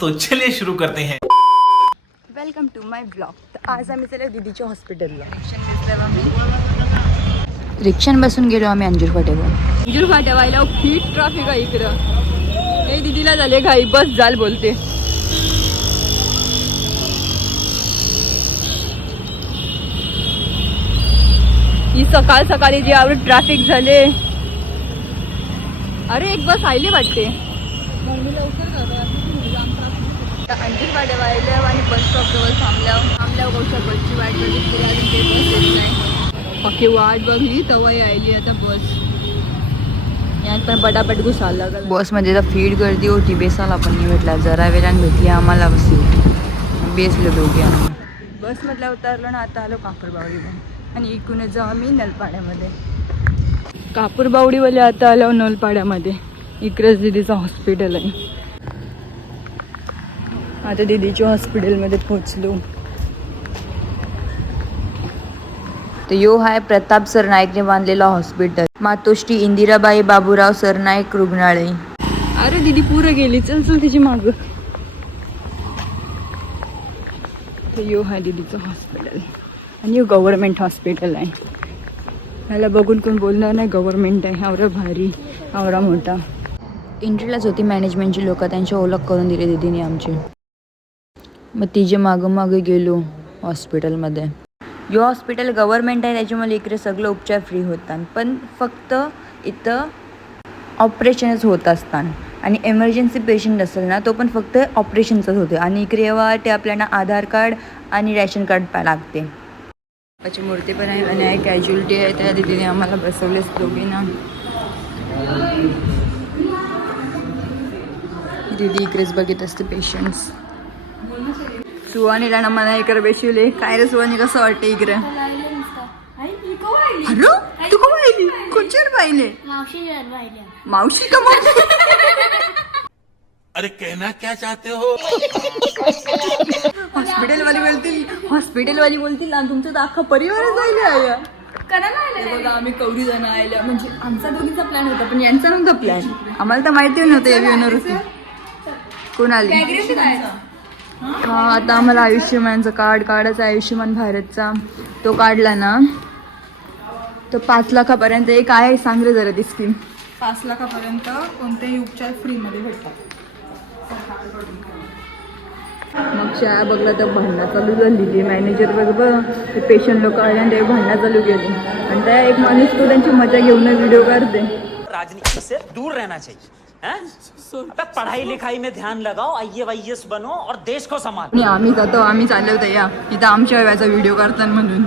तो चलिए शुरू करते हैं। वेलकम टू माय ब्लॉग तर आज आम्ही चाललो दीदीच्या हॉस्पिटलला रिक्षान बसून गेलो आम्ही अंजूर फाट्यावर. अंजूर फाट्यावायला खूप ट्रॅफिक आहे इकडं. हे दीदीला झाले घाई. बस जाल बोलते. ही सकाळ सकाळी जी आवड ट्रॅफिक झाले. अरे एक बस आयली वाटते. अंजीर वाड्या वाहिल्या आणि बस स्टॉप जवळ थांबल्या थांबल्या गोष्ट बसची वाट बघितली अजून काही बस येत नाही. बाकी वाट बघली तेव्हा यायली आता बस यात पण पटापट घुसायला लागला. बस तर फीड गर्दी होती बेसाला पण नाही भेटला. जरा वेळान भेटली आम्हाला सीट बेसलो दोघे आम्ही. बस मधल्या उतरलो ना आता आलो कापूरबावडी आणि इकडूनच जाऊ आम्ही नलपाड्यामध्ये. कापूरबावडीवाले आता आलो नलपाड्यामध्ये. इकडेच दिदीचं हॉस्पिटल आहे. आता दीदीच्या हॉस्पिटलमध्ये पोहोचलो. तर यो हाय प्रताप सरनाईकने बांधलेला हॉस्पिटल. मातोश्री इंदिराबाई बाबूराव सरनाईक रुग्णालय. अरे दीदी पुरं गेली. चल चल तिची माग. तर यो हाय दीदीचं हॉस्पिटल. आणि यो गव्हर्नमेंट हॉस्पिटल आहे. ह्याला बघून कोण बोलणार नाही गव्हर्नमेंट आहे. आवरा भारी आवरा मोठा. इंटरलाच होती मॅनेजमेंटची लोक. त्यांची ओळख करून दिली दीदीने आमची. मग तिचे मागं मागं गेलो हॉस्पिटलमध्ये. यो हॉस्पिटल गव्हर्नमेंट आहे त्याच्यामुळे इकडे सगळे उपचार फ्री होतात. पण फक्त इथं ऑपरेशनच होत असतात. आणि एमर्जन्सी पेशंट असेल ना तो पण फक्त ऑपरेशनचंच होते आणि इकडे जेव्हा ते आपल्याला आधार कार्ड आणि रॅशन कार्ड पा लागते. त्याची मूर्ती पण आहे आणि आहे कॅज्युअलिटी आहे. त्या दिदीने आम्हाला बसवलेच दोघींना दीदी इकडेच बघित असते पेशंट्स सुवानीला ना मला इकडे बेशिवले काय रे सुवानी कसं वाटते इकडे? अरे तू का पाहिली? कोणच्यावर पाहिले? मावशी का अरे कहना क्या चाहते हो? हॉस्पिटल वाली बोलतील हॉस्पिटल वाली बोलतील आणि तुमचं तर अख्खा परिवार जायला आया बघा आम्ही कवडी जण आल्या म्हणजे आमचा दोघीचा प्लॅन होता पण यांचा नव्हता प्लॅन आम्हाला तर माहिती नव्हतं यावी येणार होती कोण आली? आता आम्हाला आयुष्यमानचं कार्ड काढायचं आयुष्यमान भारतचा तो काढला ना तर पाच लाखापर्यंत एक आहे सांग रे जरा ती स्कीम पाच लाखापर्यंत कोणतेही उपचार फ्रीमध्ये भेटतात. मग शाळा बघला तर भांडणं चालू झाली. ते मॅनेजर बघ बघ ते पेशंट लोक आले आणि ते भांडणं चालू केली. आणि त्या एक माणूस तो त्यांची मजा घेऊन व्हिडिओ काढते. राजनीति से दूर रहना चाहिए? अबे पढ़ाई लिखाई में ध्यान लगाओ आई वाई बनो और देश को संभालो। आम्ही जातो आम्ही चाललो होतो या. इथं आमच्या वेळाचा व्हिडिओ काढतात म्हणून.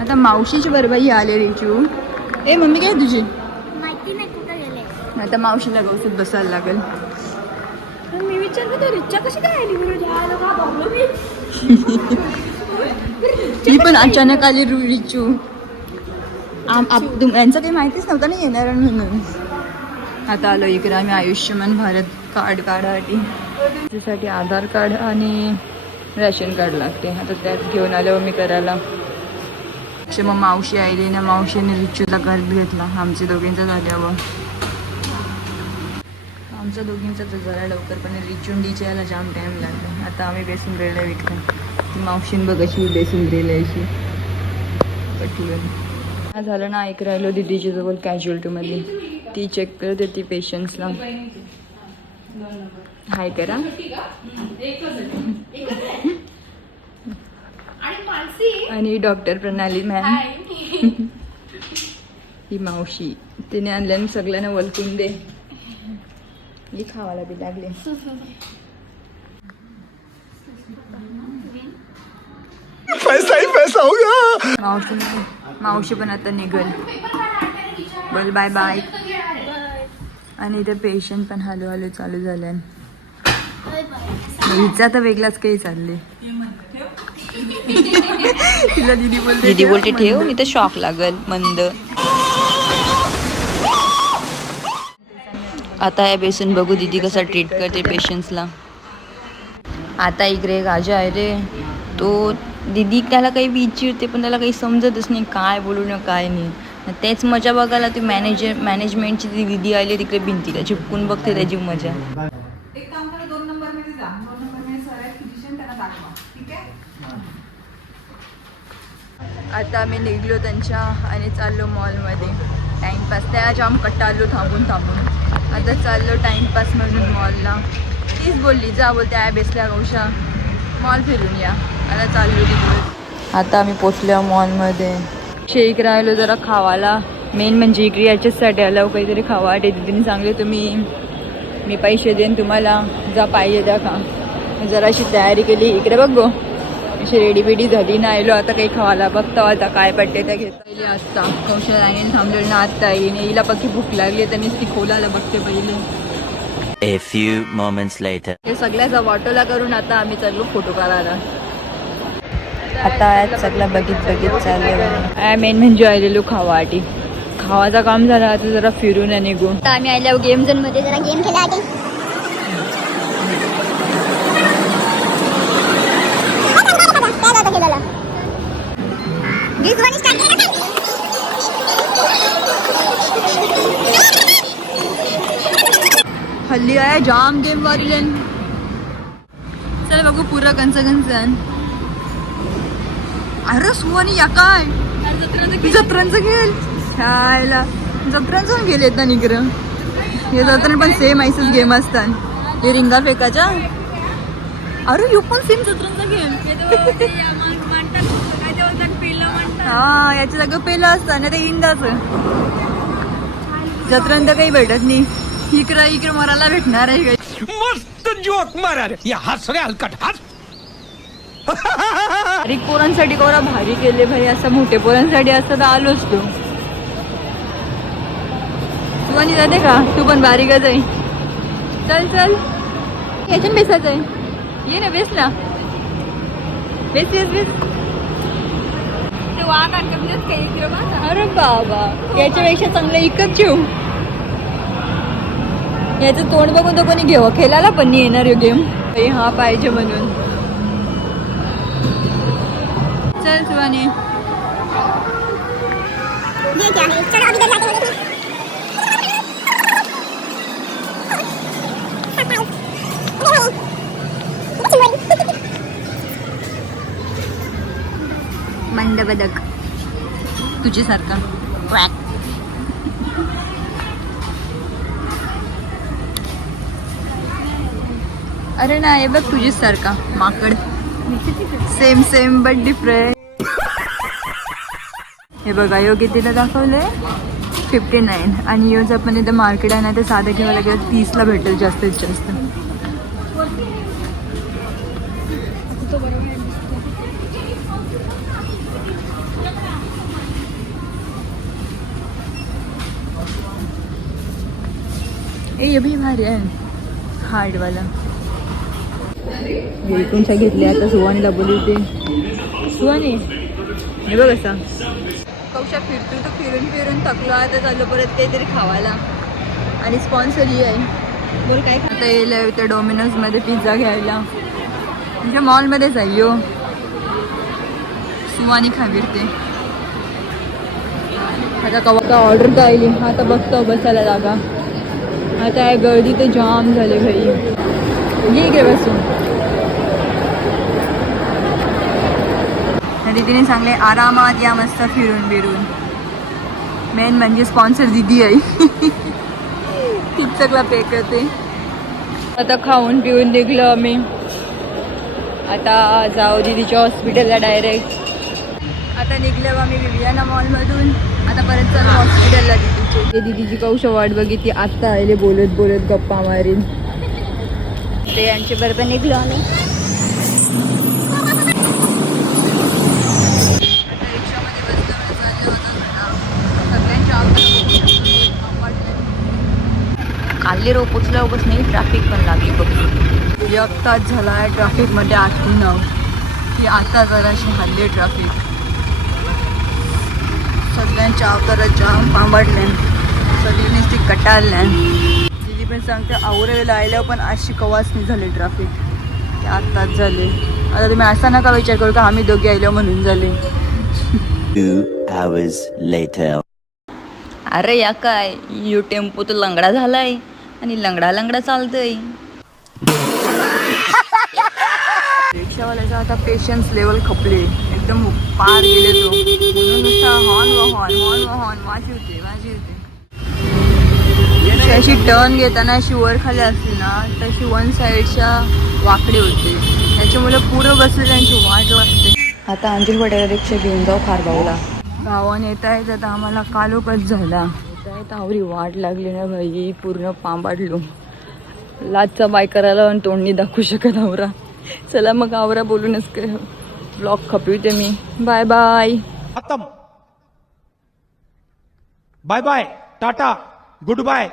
आता मावशीची बरबाई आले रिचू ए मम्मी काय तुझी? माहिती नाही कुठं गेले. आता मावशीला गवसत बसायला लागेल. मी विचारलं तर रिक्षा कशी काय आली? मी? ती पण अचानक आली रु- रिचू. आम आप तुम यांचं काही माहितीच नव्हतं ना येणार म्हणून. आता आलो इकडे आम्ही आयुष्यमान भारत कार्ड काढासाठी. त्यासाठी आधार कार्ड आणि रॅशन कार्ड लागते. आता त्यात घेऊन आलो मी करायला. अक्षय मग मावशी आली ना मावशीने रिचूचा कार्ड घेतला. आमच्या दोघींचा झाल्यावर. आमच्या दोघींचा तर जरा लवकर पण रिचुंडीच्या यायला जाम टाईम लागला आता आम्ही बेसून रेल्वे विकतो ती मावशीन बघ अशी बेसून रेल्वे अशी पटलं झालं ना ऐक राहिलो दिदीच्या जवळ कॅज्युअलिटीमध्ये ती चेक करते ती पेशंट्सला हाय करा. आणि डॉक्टर प्रणाली मॅम ही मावशी. तिने आणल्याने सगळ्यांना वलकून दे. ही खावायला बी लागले. मावशी मावशी पण आता निघल. बोल बाय बाय आणि इथे पेशंट पण हळू हळू चालू झाले. हिचा तर वेगळाच काही चालले. तिला दीदी बोलते दीदी बोलते ठेव मी तर शॉक लागल मंद. आता या बेसून बघू दीदी कसा ट्रीट करते पेशंट्सला आता इकडे राजा आहे रे. तो दीदी त्याला काही विचारते पण त्याला काही समजतच नाही काय बोलू ना काय नाही. तेच मजा बघायला ती मॅनेजर मॅनेजमेंटची ती दिदी आली तिकडे भिंतीला चिपकून बघते त्याची मजा. एक काम करा दोन नंबर हॉस्पिटलमध्ये जा. दोन नंबर सर आहेत फिजिशियन त्यांना दाखवा. ठीक आहे? आता आम्ही निघलो त्यांच्या आणि चाललो मॉलमध्ये टाईमपास त्या जाम कट्टा आलो थांबून थांबून. आता चाललो टाईमपास म्हणून मॉलला तीच बोलली जा बोलते आय बेसल्या गौशा. मॉल फिरून या. आता चाललो तिकडे. आता आम्ही पोचलो मॉलमध्ये शेक राहिलो जरा खावाला मेन म्हणजे इकडे याच्याचसाठी आलो काहीतरी खावा. ते दिदीने सांगले तुम्ही मी पैसे देईन तुम्हाला. जा पाहिजे त्या खा. जराशी तयारी केली. इकडे बघ गो. अशी रेडी बेडी झाली. ना आयलो आता काही खावाला बघतो आता काय पडते त्या घेत. पहिले आत्ता. कौशल आणि थांबलेलं ना आत्ता. येईन हिला पक्की भूक लागली तर ती खोलायला बघते पहिले. A few moments later. हे सगळ्याचा वाटोला करून आता आम्ही चाललो फोटो काढायला. आता सगळं बघित बघित चालले मेन म्हणजे आलेलो खावाटी. खावाचा काम झाला आता जरा फिरून आणि निघू. आता आम्ही आल्यावर गेम झोनमध्ये जरा गेम खेळा हल्ली आहे जाम गेम वारीलन चल बघू पुरा कंच कंचन अरे सुवानी या काय? जत्रांचं खेळ. खेळायला. जत्रांचं गेलेत ना निकडं हे जत्रान पण सेम ऐसच गेम असतात. हे रिंगा फेकाच्या अरे यो पण सेम जत्रांचा गेम हा याच्या जागा पहिलं असतं ना ते इंदाचं. जत्रांत काही भेटत नाही. इकडं इकडं मराला भेटणार आहे. काही मस्त जोक मारा या हस रे हलकट. हस बारीक पोरांसाठी कोरा भारी केले भाई असं मोठे पोरांसाठी असतं तर आलो असतो तू. आणि जाते का? तू पण बारीकच आहे. चल चल. याच्यात बेसायचं आहे. ये ना बेस ना. बेस बेस बेस. अरे बाबा. याच्यापेक्षा चांगलं इकत जेऊ याचं तोंड बघून तो कोणी घेऊ खेळायला पण नाही येणार गेम. हा पाहिजे म्हणून. चल सुवानी ये क्या है चलो अभी जाते हैं मंद बदक तुझ्यासारखा. क्वॅक अरे नाही बघ तुझीच सारखा माकड. सेम सेम बट डिफरंट हे बघा यो कितीला दाखवलंय? फिफ्टी नाईन आणि योज आपण इथं मार्केट आहे ना ते साधं घ्यावं लागेल तीसला भेटेल जास्तीत जास्त. ए भी भारी आहे. हार्डवाला कोणच्या घेतले आता सुवानीला बोलू ते सुवानी हे बघ असा. कौशा फिरतो तर फिरून फिरून थकलो आता चाललो परत काहीतरी खावायला. आणि स्पॉन्सर ही आहे. बोल काय आता येईल त्या डोमिनोजमध्ये पिझ्झा घ्यायला. म्हणजे मॉलमध्येच आहे यो. सुवानी खाविरते आता कवा ऑर्डर तर आली. आता बघतो बसायला जागा. आता आहे गर्दी तर जाम झाले भाई ये गे बसून. दीदीने सांगले आरामात या मस्त फिरून बिरून. मेन म्हणजे स्पॉन्सर दिदी आहे ती सगळं पे करते. आता खाऊन पिऊन निघलो आम्ही. आता जाऊ दीदीच्या हॉस्पिटलला डायरेक्ट आता निघलो आम्ही विवियाना मॉलमधून आता परत चालू हॉस्पिटलला दीदीचे. दीदीची कौश वाट बघितली. आत्ता आले बोलत बोलत गप्पा मारीन. ते यांच्या बरोबर निघलो आम्ही आता रिक्षामध्ये बसलो चाललो आता सगळ्यांच्या काल्ली रो पोचल्यावर नाही ट्रॅफिक पण लागली बघ. एक तास झाला आहे ट्रॅफिकमध्ये आठवून नाव की आता जराशी हल्ली ट्रॅफिक सगळ्यांच्या अवतारात जाम पांबडल्यान सगळी नुसती कटाळल्यान दिदी पण सांगते आवरेला आयल्यावर पण अशी कवाच नाही झाली ट्रॅफिक ते आत्ताच झाले. आता तुम्ही असा नका विचार करू का आम्ही दोघे आलो म्हणून झाले. Two hours later. अरे या काय? यू टेम्पो तर लंगडा झालाय. आणि लंगडा लंगडा चालतोय. आता पेशन्स लेवल खपले. एकदम पार गेले तो. म्हणून नुसता हॉर्न व हॉर्न हॉर्न व हॉर्न माझी होते माझी होते. अशी अशी टर्न घेताना अशी वर खाली असली ना तशी वन साईडच्या वाकडे होते. त्याच्यामुळे पुरं बसले त्यांची वाट लागते. आता अंजीर पटेला रिक्षा घेऊन जाऊ खारबावला गावान येत आहेत आता आम्हाला कालोकच झाला. येत आवरी वाट लागली ना भाई पूर्ण पांबाडलो. लाजचा बाय करायला आणि तोंडणी दाखवू शकत आवरा. चला मग आवरा बोलूनच ब्लॉग खपवते मी. Bye bye bye bye tata good bye